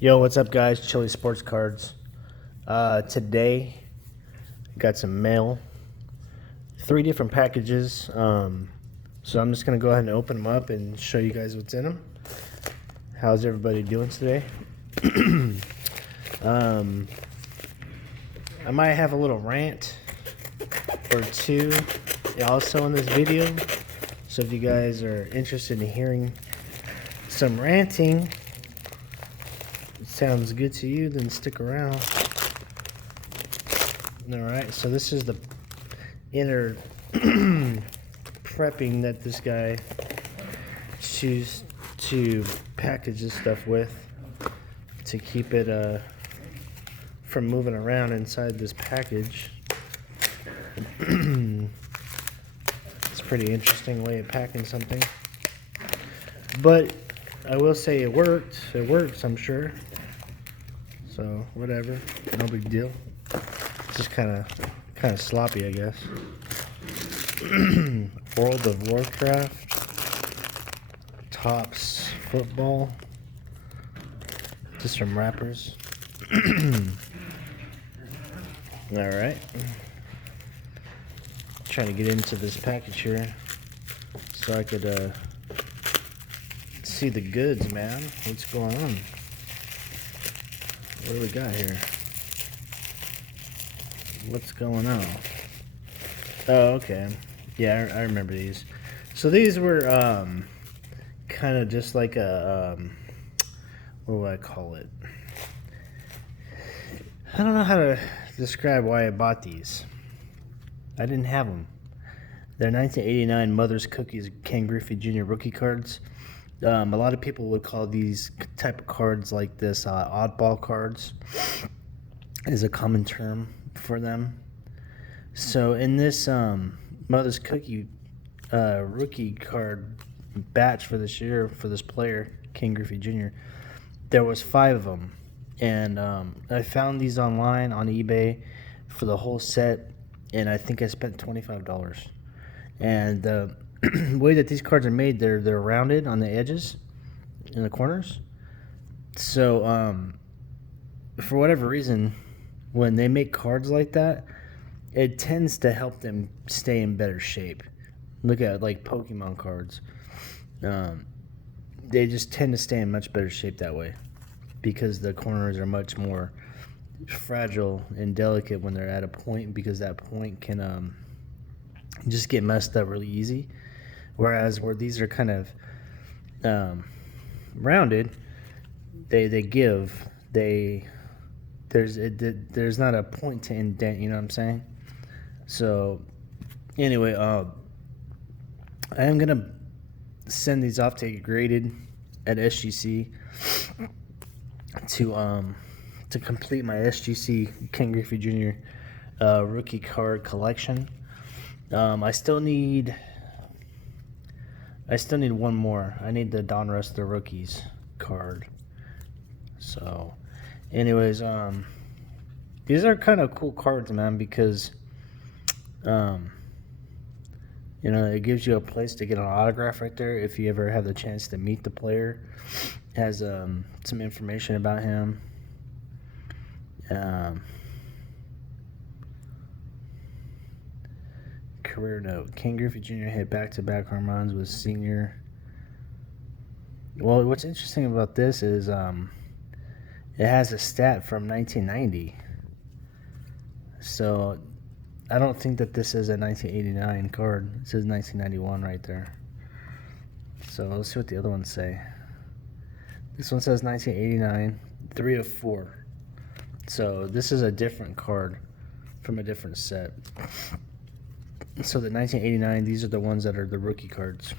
Yo, what's up, guys? Chili Sports Cards. Today, got some mail. 3 different packages. So I'm just gonna go ahead and open them up and show you guys what's in them. How's everybody doing today? I might have a little rant or two also in this video. So if you guys are interested in hearing some ranting, sounds good to you, then stick around. Alright, so this is the inner prepping that this guy chooses to package this stuff with to keep it from moving around inside this package. It's a pretty interesting way of packing something, but I will say it worked. It works, I'm sure. So whatever, no big deal. It's just kind of sloppy, I guess. World of Warcraft, Topps football, just some wrappers. All right, trying to get into this package here so I could see the goods, man. What's going on? What do we got here? What's going on? Oh, okay. Yeah, I remember these. So these were kind of just like a what do I call it? I don't know how to describe why I bought these. I didn't have them. They're 1989 Mother's Cookies Ken Griffey Jr. rookie cards. A lot of people would call these type of cards like this oddball cards, is a common term for them. So in this Mother's Cookie rookie card batch for this year, for this player, Ken Griffey Jr., there was 5 of them. And I found these online on eBay for the whole set, and I think I spent $25. And the way that these cards are made, they're rounded on the edges in the corners. So for whatever reason, when they make cards like that, it tends to help them stay in better shape. Look at like Pokemon cards. They just tend to stay in much better shape that way because the corners are much more fragile and delicate when they're at a point, because that point can just get messed up really easy. Whereas where these are kind of rounded, they give. There's not a point to indent, you know what I'm saying? So anyway, I am gonna send these off to get graded at SGC to complete my SGC Ken Griffey Jr. Rookie card collection. I still need one more. I need the Donruss the Rookies card. So anyways, these are kind of cool cards, man, because you know, it gives you a place to get an autograph right there if you ever have the chance to meet the player. It has some information about him. Career note: Ken Griffey Jr. hit back-to-back home runs with senior. Well, what's interesting about this is it has a stat from 1990. So I don't think that this is a 1989 card. It says 1991 right there. So let's see what the other ones say. This one says 1989, 3 of 4. So this is a different card from a different set. So the 1989, these are the ones that are the rookie cards.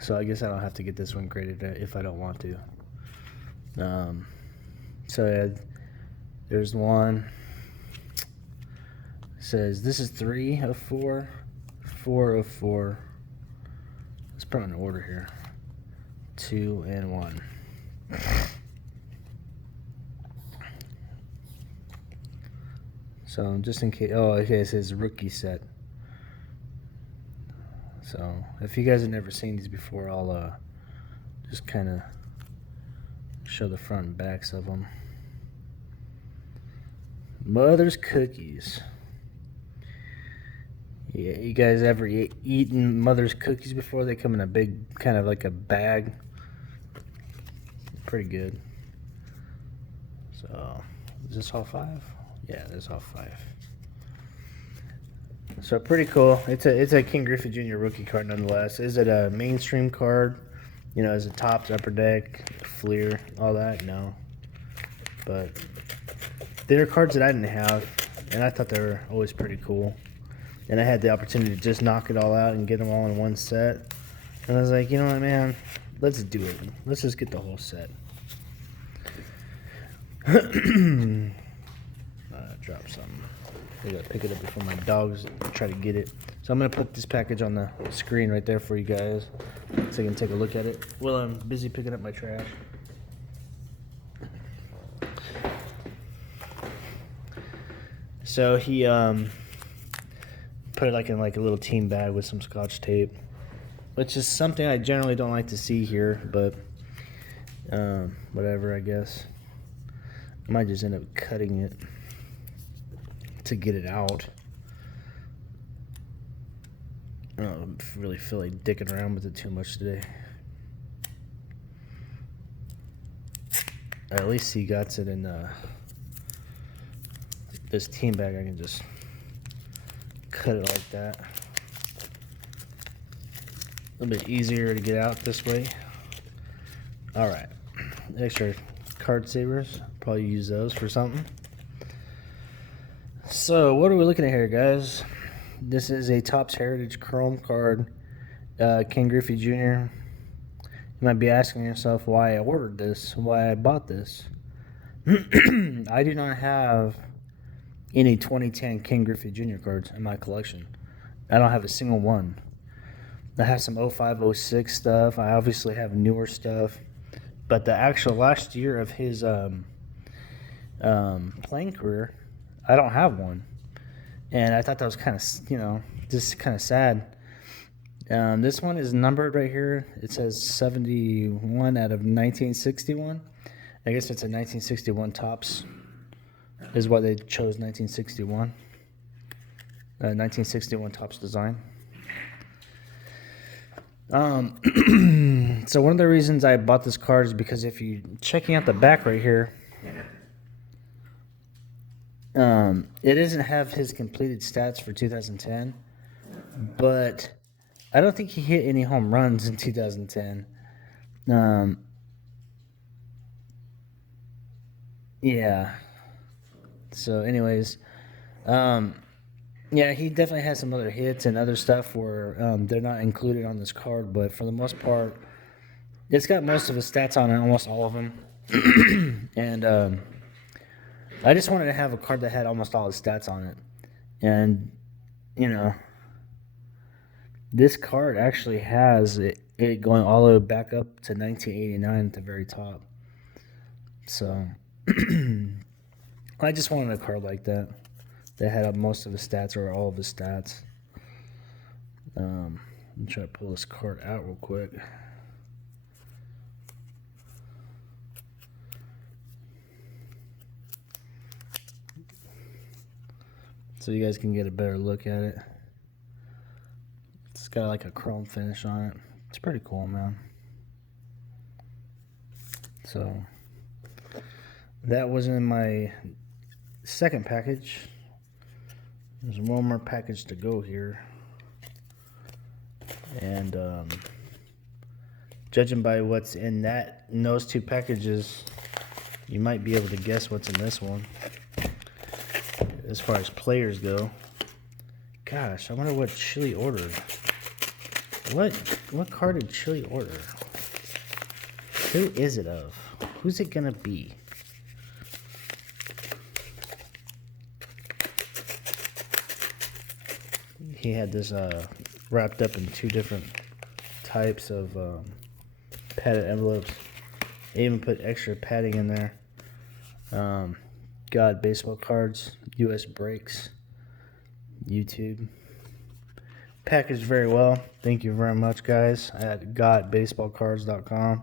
So I guess I don't have to get this one graded if I don't want to. So yeah, there's one. It says this is 3 of 4, 4 of 4. Let's put it in order here. 2 and 1. So just in case, oh, okay, it says rookie set. So if you guys have never seen these before, I'll just kind of show the front and backs of them. Mother's Cookies. Yeah, you guys ever eaten Mother's Cookies before? They come in a big, kind of like a bag. Pretty good. So, is this all 5? Yeah, this is all 5. So pretty cool. It's a King Griffey Jr. rookie card nonetheless. Is it a mainstream card? You know, is it Topps, Upper Deck, Fleer, all that? No. But there are cards that I didn't have, and I thought they were always pretty cool. And I had the opportunity to just knock it all out and get them all in one set. And I was like, you know what, man? Let's do it. Let's just get the whole set. Drop something. I gotta pick it up before my dogs try to get it. So I'm gonna put this package on the screen right there for you guys, so you can take a look at it while I'm busy picking up my trash. So he put it like in like a little team bag with some Scotch tape, which is something I generally don't like to see here, but whatever, I guess. I might just end up cutting it to get it out. I don't really feel like dicking around with it too much today. At least he got it in this team bag. I can just cut it like that. A little bit easier to get out this way. Alright, extra card savers, probably use those for something. So what are we looking at here, guys? This is a Topps Heritage Chrome card, King Griffey Jr. You might be asking yourself why I ordered this, why I bought this. I do not have any 2010 King Griffey Jr. cards in my collection. I don't have a single one. I have some 05, 06 stuff. I obviously have newer stuff. But the actual last year of his playing career, I don't have one. And I thought that was kind of, you know, just kind of sad. This one is numbered right here. It says 71 out of 1961. I guess it's a 1961 Topps is what they chose, 1961. 1961 Topps design. So one of the reasons I bought this card is because if you checking out the back right here, it doesn't have his completed stats for 2010, but I don't think he hit any home runs in 2010. Yeah. So anyways, yeah, he definitely has some other hits and other stuff where they're not included on this card, but for the most part, it's got most of his stats on it, almost all of them. And I just wanted to have a card that had almost all his stats on it. And, you know, this card actually has it going all the way back up to 1989 at the very top. So, I just wanted a card like that. That had most of his stats or all of his stats. I'm trying to pull this card out real quick. So you guys can get a better look at it. It's got like a chrome finish on it. It's pretty cool, man. So that was in my second package. There's one more package to go here. And judging by what's in those two packages, you might be able to guess what's in this one. As far as players go. Gosh, I wonder what Chili ordered. What card did Chili order? Who is it of? Who's it gonna be? He had this wrapped up in two different types of padded envelopes. They even put extra padding in there. God baseball cards, US breaks, YouTube. Packaged very well. Thank you very much, guys. At godbaseballcards.com.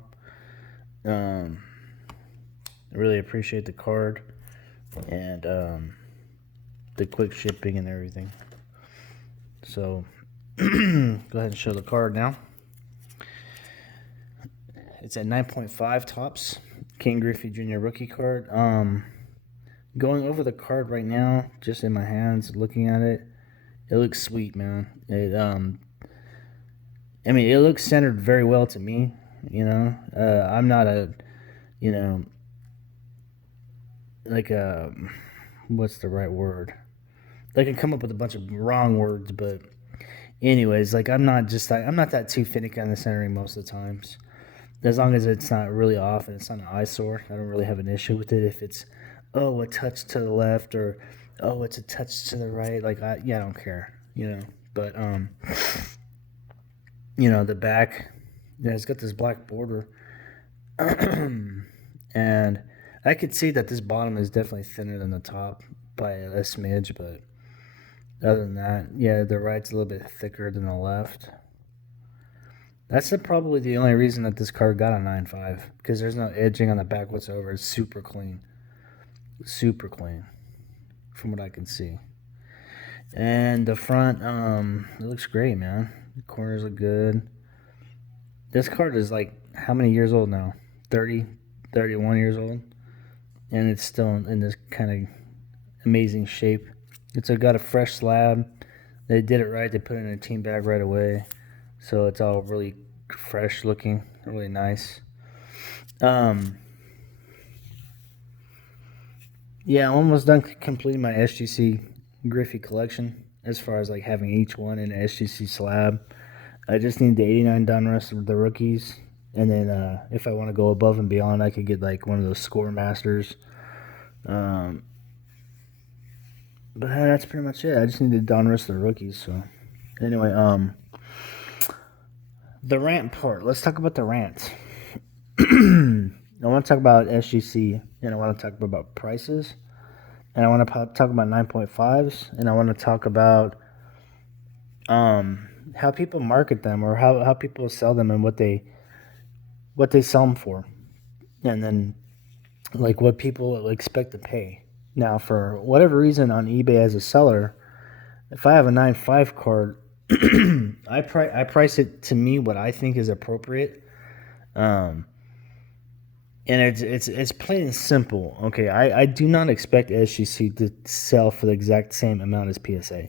I really appreciate the card and the quick shipping and everything. So go ahead and show the card now. It's at 9.5 tops. King Griffey Jr. rookie card. Going over the card right now, just in my hands, looking at it, it looks sweet, man. It I mean, it looks centered very well to me. I'm not a, you know, like a, what's the right word? I can come up with a bunch of wrong words, but anyways, like I'm not that too finicky on the centering most of the times. As long as it's not really off and it's not an eyesore, I don't really have an issue with it. If it's, oh, a touch to the left or, oh, it's a touch to the right, like I don't care, But the back, it's got this black border, and I could see that this bottom is definitely thinner than the top by a smidge, but other than that, yeah, the right's a little bit thicker than the left. That's probably the only reason that this card got a 9.5, because there's no edging on the back whatsoever. It's super clean. Super clean, from what I can see. And the front, it looks great, man. The corners look good. This card is like, how many years old now? 30, 31 years old. And it's still in this kind of amazing shape. It's got a fresh slab. They did it right. They put it in a team bag right away. So it's all really fresh looking, really nice. Yeah, I'm almost done completing my SGC Griffey collection as far as like having each one in an SGC slab. I just need the 89 Donruss of the rookies, and then if I want to go above and beyond, I could get like one of those Score Masters. But that's pretty much it. I just need the Donruss of the rookies. So anyway, the rant part. Let's talk about the rant. I want to talk about SGC, and I want to talk about prices, and I want to talk about 9.5s, and I want to talk about how people market them, or how people sell them, and what they sell them for, and then like what people expect to pay. Now, for whatever reason, on eBay as a seller, if I have a 9.5 card, I price it to me what I think is appropriate. And it's plain and simple. Okay, I do not expect SGC to sell for the exact same amount as PSA.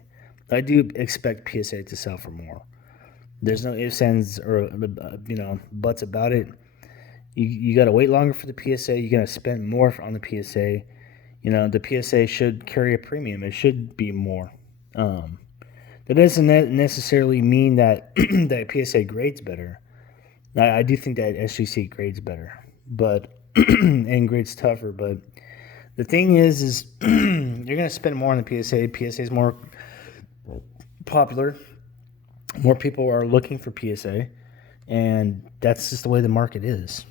I do expect PSA to sell for more. There's no ifs, ands, or buts about it. You got to wait longer for the PSA. You got to spend more on the PSA. The PSA should carry a premium. It should be more. That doesn't necessarily mean that that PSA grades better. I do think that SGC grades better, but and grades tougher. But the thing is you're gonna spend more on the PSA. PSA is more popular. More people are looking for PSA, and that's just the way the market is.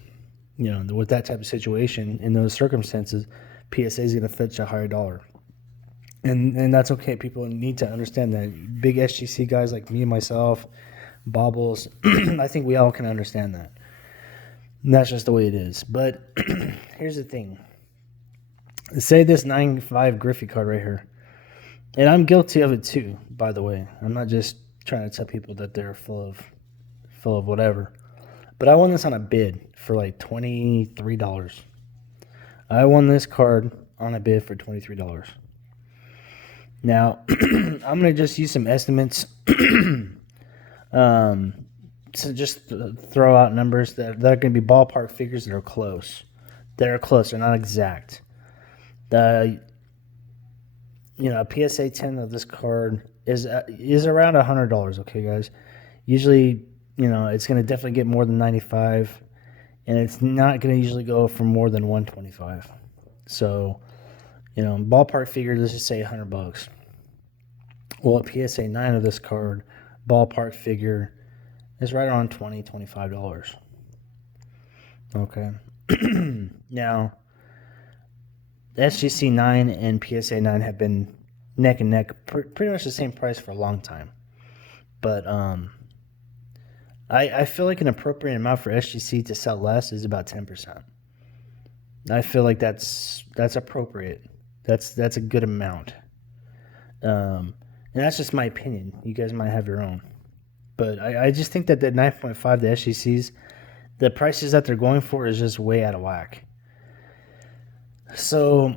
With that type of situation, in those circumstances, PSA is gonna fetch a higher dollar. And that's okay. People need to understand that. Big SGC guys like me and myself, Bobbles, I think we all can understand that. And that's just the way it is. But here's the thing. Say this 9.5 Griffey card right here. And I'm guilty of it too, by the way. I'm not just trying to tell people that they're full of whatever. But I won this on a bid for like $23. I won this card on a bid for $23. Now, I'm going to just use some estimates. So just throw out numbers that are going to be ballpark figures that are close. They're close. They're not exact. A PSA 10 of this card is around $100. Okay, guys. Usually, it's going to definitely get more than 95, and it's not going to usually go for more than 125. So, ballpark figure, let's just say $100. Well, a PSA 9 of this card, ballpark figure, is right around $20, $25. Okay. Now, SGC 9 and PSA 9 have been neck and neck, pretty much the same price for a long time. But I feel like an appropriate amount for SGC to sell less is about 10%. I feel like that's appropriate. That's a good amount. And that's just my opinion. You guys might have your own. But I just think that the 9.5, the SGCs, the prices that they're going for is just way out of whack. So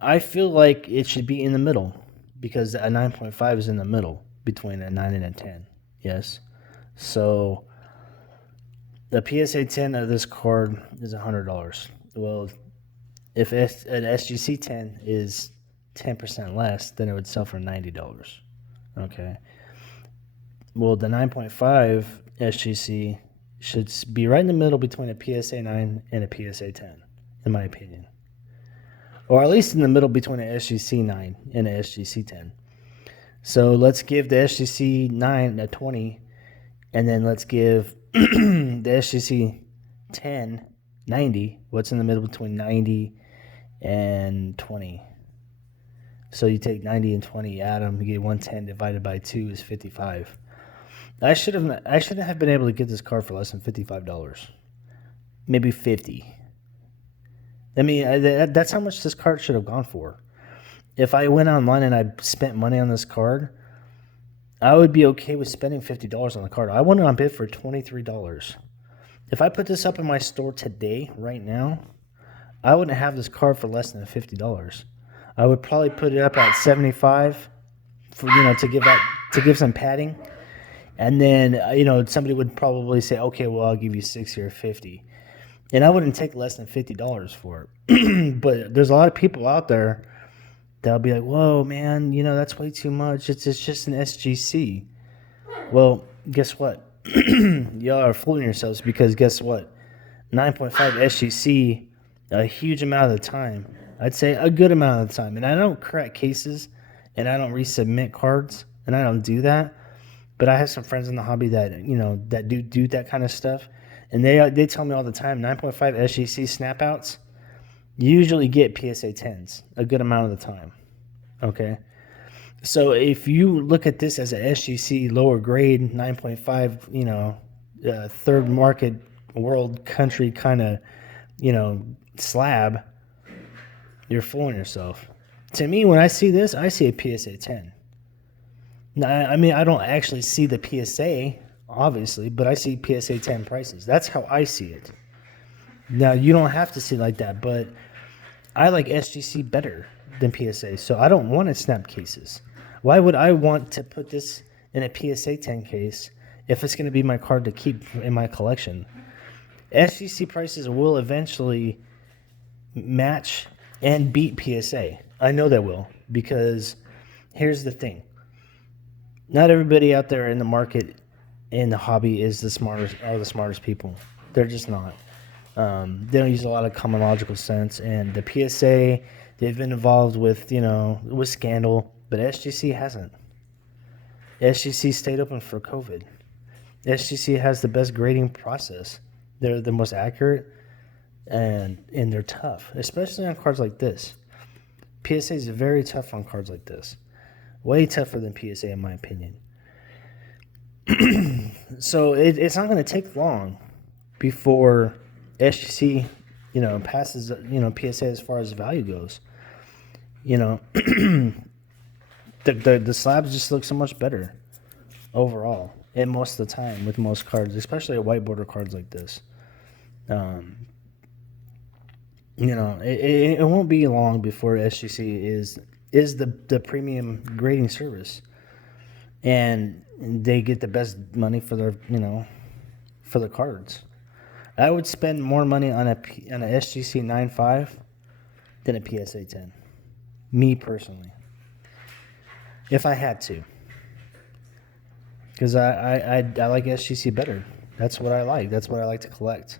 I feel like it should be in the middle because a 9.5 is in the middle between a 9 and a 10. Yes. So the PSA 10 of this card is $100. Well, if an SGC 10 is 10% less, then it would sell for $90. Okay. Well, the 9.5 SGC should be right in the middle between a PSA 9 and a PSA 10, in my opinion. Or at least in the middle between an SGC 9 and an SGC 10. So let's give the SGC 9 a 20, and then let's give the SGC 10 90. What's in the middle between 90 and 20? So you take 90 and 20, add them, you get 110 divided by 2 is 55. I shouldn't have been able to get this card for less than $55. Maybe 50. I mean, that's how much this card should have gone for. If I went online and I spent money on this card, I would be okay with spending $50 on the card. I went on bid for $23. If I put this up in my store today, right now, I wouldn't have this card for less than $50. I would probably put it up at $75 for to give some padding. And then, somebody would probably say, okay, well, I'll give you $60 or $50. And I wouldn't take less than $50 for it. But there's a lot of people out there that'll be like, whoa, man, that's way too much. It's just an SGC. Well, guess what? Y'all are fooling yourselves because guess what? 9.5 SGC, a huge amount of the time, I'd say a good amount of the time. And I don't crack cases and I don't resubmit cards and I don't do that. But I have some friends in the hobby that that do that kind of stuff, and they tell me all the time 9.5 SGC snapouts usually get PSA 10s a good amount of the time. Okay, so if you look at this as a SGC lower grade 9.5, third market world country kind of slab, you're fooling yourself. To me, when I see this, I see a PSA 10. I mean, I don't actually see the PSA, obviously, but I see PSA 10 prices. That's how I see it. Now, you don't have to see it like that, but I like SGC better than PSA, so I don't want to snap cases. Why would I want to put this in a PSA 10 case if it's going to be my card to keep in my collection? SGC prices will eventually match and beat PSA. I know they will, because here's the thing. Not everybody out there in the market, in the hobby, are the smartest people. They're just not. They don't use a lot of common logical sense. And the PSA, they've been involved with, with scandal, but SGC hasn't. SGC stayed open for COVID. SGC has the best grading process. They're the most accurate, and they're tough, especially on cards like this. PSA is very tough on cards like this. Way tougher than PSA, in my opinion. So it's not going to take long before SGC, passes, PSA as far as value goes. The slabs just look so much better overall, and most of the time with most cards, especially white border cards like this. It won't be long before SGC is the premium grading service, and they get the best money for their for the cards. I would spend more money on a SGC 9.5 than a PSA 10, me personally, if I had to, because I like SGC better. That's what I like. That's what I like to collect,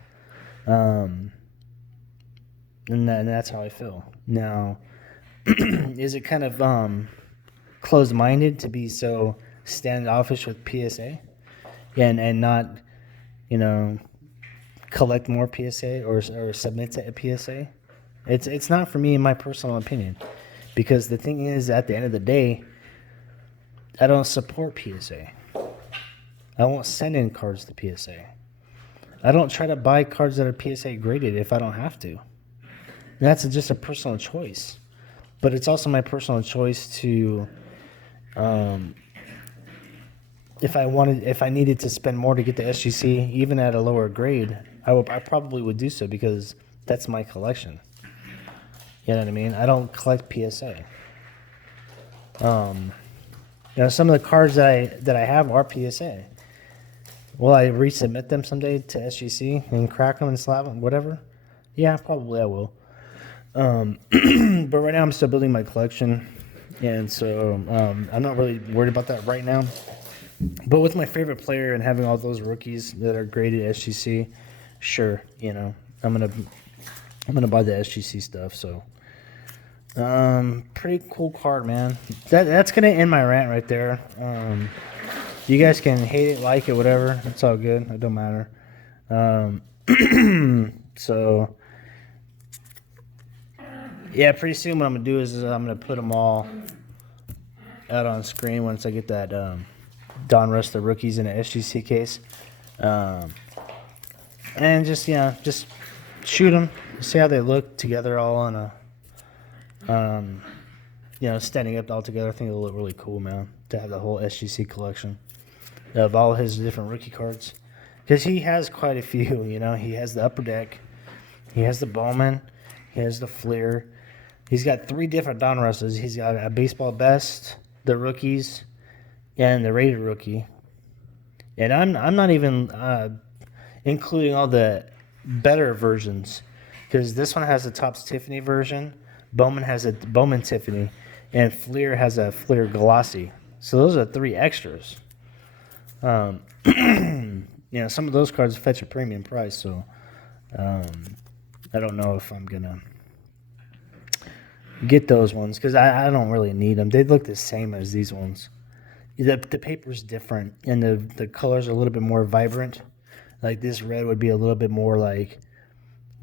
and that's how I feel now. Is it kind of closed-minded to be so standoffish with PSA and not, collect more PSA or submit to a PSA? It's not for me, in my personal opinion, because the thing is, at the end of the day, I don't support PSA. I won't send in cards to PSA. I don't try to buy cards that are PSA graded if I don't have to. That's just a personal choice. But it's also my personal choice to, if I needed to spend more to get the SGC, even at a lower grade, I probably would do so because that's my collection. You know what I mean? I don't collect PSA. Some of the cards that I have are PSA. Will I resubmit them someday to SGC and crack them and slap them, whatever? Yeah, probably I will. But right now I'm still building my collection, and so I'm not really worried about that right now. But with my favorite player and having all those rookies that are graded SGC, sure, I'm gonna buy the SGC stuff. So, pretty cool card, man. That's gonna end my rant right there. You guys can hate it, like it, whatever. It's all good. It don't matter. So, yeah, pretty soon what I'm going to do is I'm going to put them all out on screen once I get that Donruss, the rookies in an SGC case. And just shoot them, see how they look together all on a, standing up all together. I think it'll look really cool, man, to have the whole SGC collection of all his different rookie cards, because he has quite a few. He has the Upper Deck, he has the Bowman, he has the Fleer. He's got 3 different Donrusses. He's got a baseball best, the rookies, and the rated rookie. And I'm not even including all the better versions, because this one has the Topps Tiffany version, Bowman has a Bowman Tiffany, and Fleer has a Fleer Glossy. So those are 3 extras. Some of those cards fetch a premium price, so I don't know if I'm gonna get those ones, because I don't really need them. They look the same as these ones. The paper's different, and the colors are a little bit more vibrant. Like this red would be a little bit more like